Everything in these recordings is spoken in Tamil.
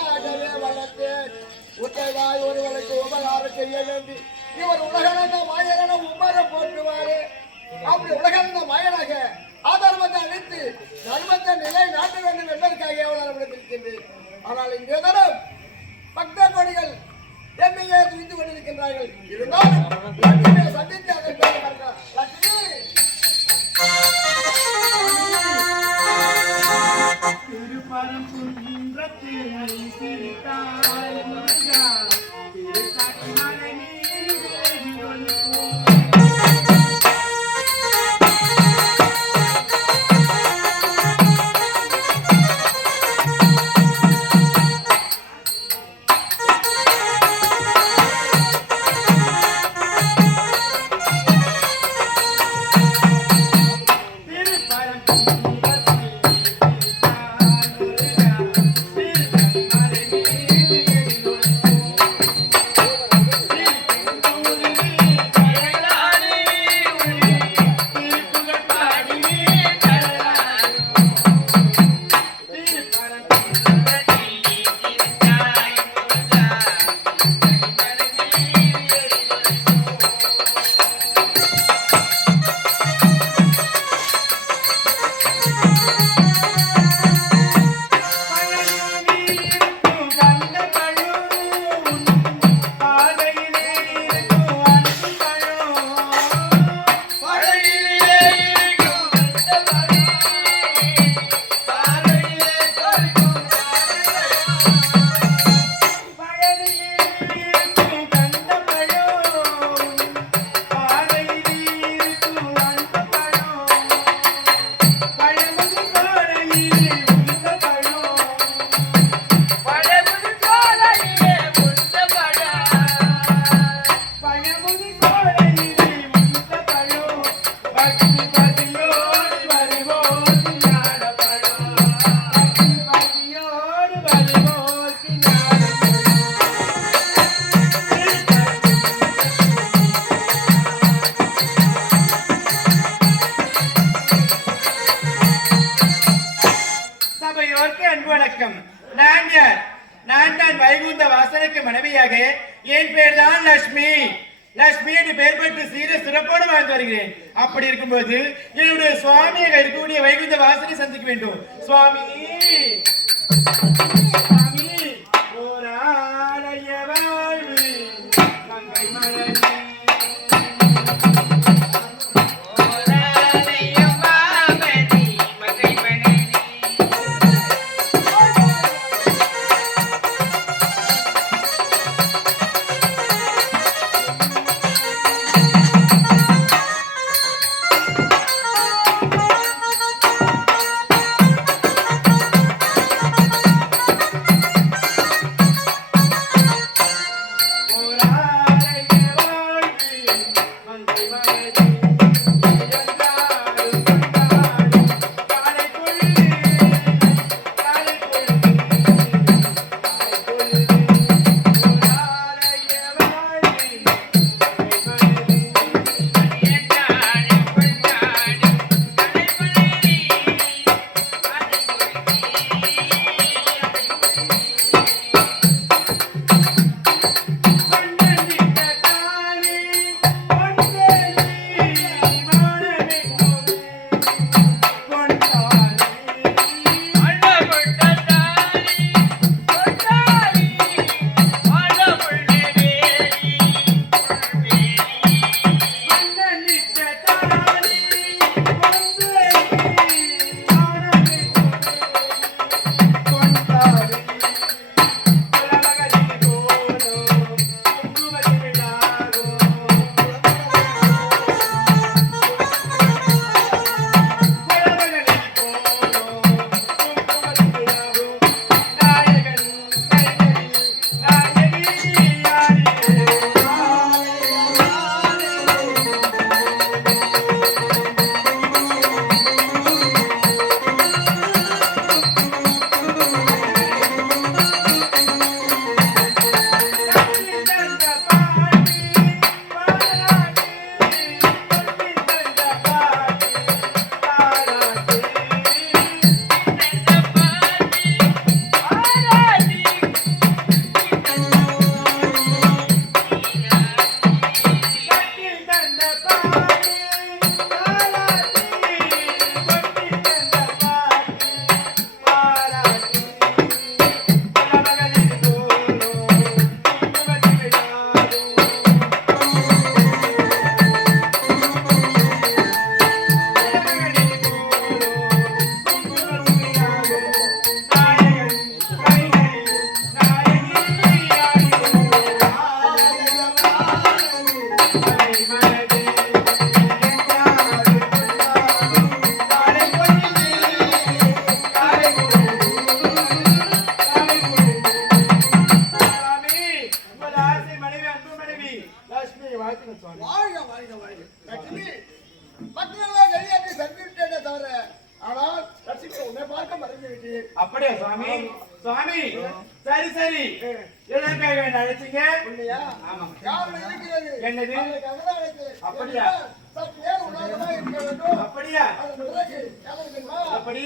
மகனாகவே வளர்த்தேன். உற்றதாய் ஒருவனுக்கு உபகாரம் செய்ய வேண்டி இவர் உலகளந்த மாயன உமர போற்றுவாரு. அப்படி உலகளந்த மாயனாக ஆதர்மத்தை அழித்து தர்மத்தை நிலை நாட்ட வேண்டும் என்பதற்காக எவ்வளவு ஆனால் இங்கே தரம் பக்த கொடிகள் என்னையே துணிந்து கொண்டிருக்கின்றார்கள். இருந்தாலும் சந்தித்து परम कुंद्रत हरि सीता मुर्गा सीता की माननी வணக்கம். நான் யார்? நான் தான் வைகுந்த வாசனுக்கு மனைவியாக. என் பேர் தான் லட்சுமி லட்சுமி என்று பெயர் பெற்று சீர சிறப்போடு வாழ்ந்து வருகிறேன். அப்படி இருக்கும்போது என்னுடைய சுவாமியாக இருக்கக்கூடிய வைகுந்த வாசனை சந்திக்க வேண்டும். சுவாமி. சுவாமி ஓராலய வாழ்வு. மங்கை அப்படியா? அப்படி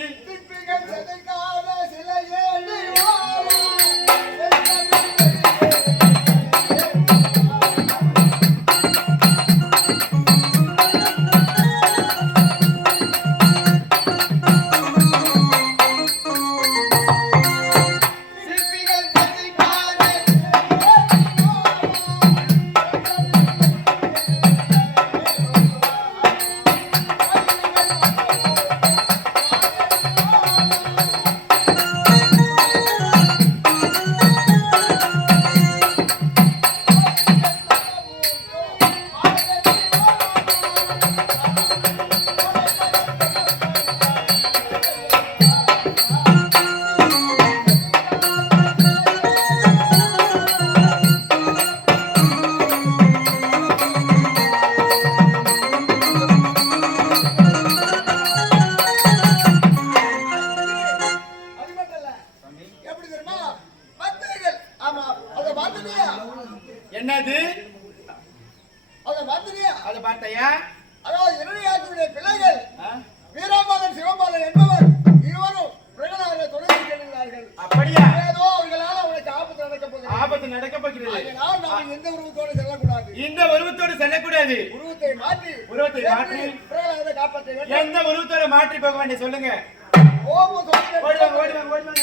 எந்த உருவத்தோடு செல்லக்கூடாது. இந்த உருவத்தோடு செல்லக்கூடாது. உருவத்தை மாற்றி உருவத்தை மாற்றி காப்பாற்ற எந்த உருவத்தோட மாற்றி போக வேண்டிய சொல்லுங்க ஓம் ஓடுவாங்க ஓடுவாங்க ஓடுவாங்க.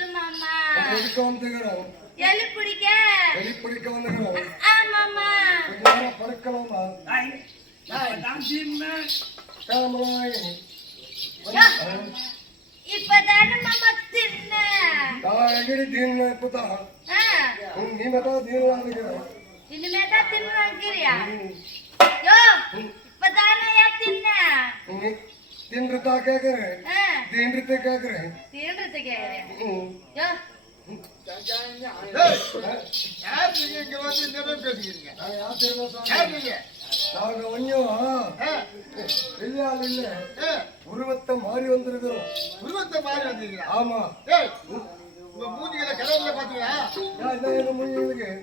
சொல்லு மாமா பலாயினி சொல்லு மாமா எதுக்க வந்துக்கிறோம் எலி பிடிக்க வெளிப்பிடிக்க வந்துக்கிறோம் ஆ மாமா கொஞ்ச நேரம் படுக்கலாமா காமலாயினி இப்பதானே மாமா தின்ன. நான் எங்கடி தீன இப்பதான்? நீ மட்டும் தீன இருக்கிறேன் இனிமே தான் தின்னுக்கிறியா யோ இப்பதானே ஏன் தின்ன? நீ தின்றதா கேக்குறேன். யார் நீங்க இங்க வந்து இந்த மாதிரி யார் தெரியுமா நாங்க ஒன்னும் இல்ல உருவத்தை மாறி வந்திருக்கிறோம் உருவத்தை மாறி வந்திருக்கீங்க ஆமா ஏய் உங்க மூஞ்சிகளை கடவுள பாத்தீங்களா நான்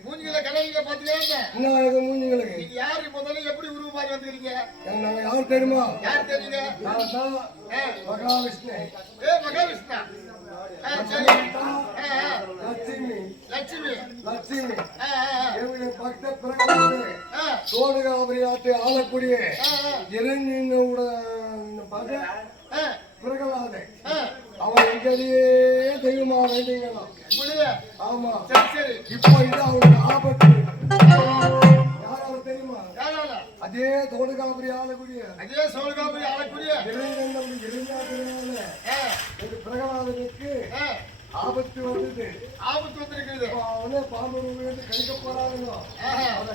மூஞ்சிகளை கடவுள பாத்தீங்களா என்ன எங்க நீங்க யாரு முதல்ல எப்படி உருவம் மாறி வந்திருக்கீங்க நாங்க யார் தெரியுமா யார் தெரியுங்க நான் தான் மகாவிஷ்ணு. ஏ மகாவிஷ்ணா சரி. லட்சுமி. லட்சுமி. எங்களுடைய பக்த பிரகலாதே ஆ. சோழகாபுரி ஆற்றை ஆளக்கூடிய. இறைஞனோட ஆ, பிரகலாதே. அவன் எங்களையே தெய்வமா இப்படியே? ஆமா. சரி இப்போ இது அவனுக்கு ஆபத்து. யாராவது தெரியுமா? அதே தோடுகாபுரி ஆளக்கூடிய. அதே சோழகாபுரி ஆளக்கூடிய. ஆ, இந்த பிரகலாதனுக்கு. ஆபத்து வந்தது. ஆபத்து வந்திருக்குது அவனே பாம்பு வந்து கடிக்க போறாங்க ஆஹா. அவனை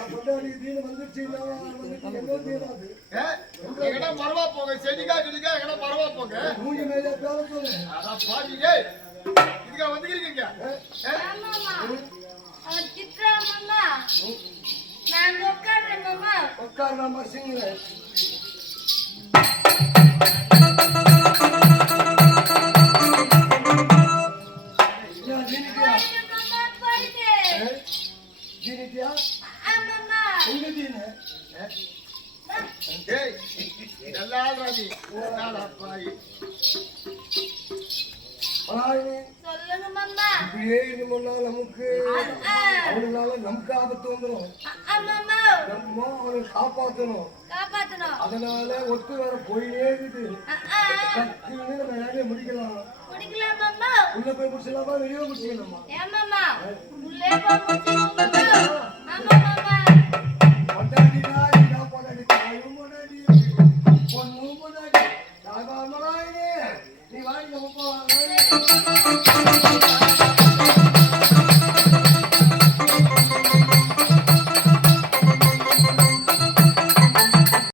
வந்துச்சு வந்துச்சு எங்க தீராது ஏ, எங்கடா மரவா போங்க செடிக்கா கிடிக்கா எங்கடா மரவா போங்க மூஞ்சி மேலே அதான் பாருங்க இதுக்கா வந்துக்கிறீங்க ஏ, ஆமாமா அவன் மாமா நான் அவனை காப்பாற்றணும் காப்பாத்தணும். அதனால ஒத்து வர போயினே இருக்குது. டக்குன்னு நம்ம வேலையை முடிக்கலாம். உள்ள போய் முடிச்சிடலாமா? வெளியே முடிச்சிக்கலாமா ஏன் மாமா உள்ளே போக முடியும் மாமா ஆமா மாமா